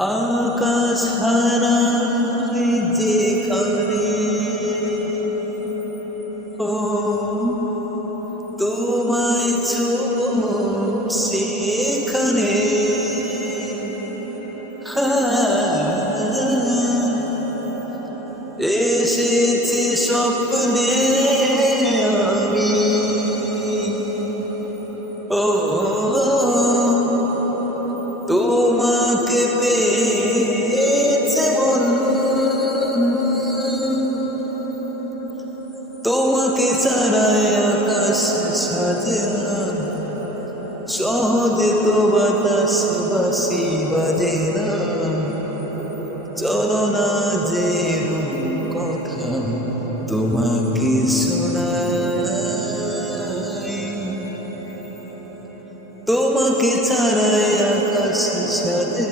আকাশ হারায় যেখানে, ও তোমায় ছোঁব সেখানে, এসেছি স্বপ্নে আমি, ও তোমাকে পেয়েছে মন, তোমাকে ছাড়ায় আকাশ সাজে না, সহজে তো বাতাস বাসি বাজে না। চলো না যে কথা তোমাকে শোনাই, তোমাকে ছাড়ায় আকাশ সাজে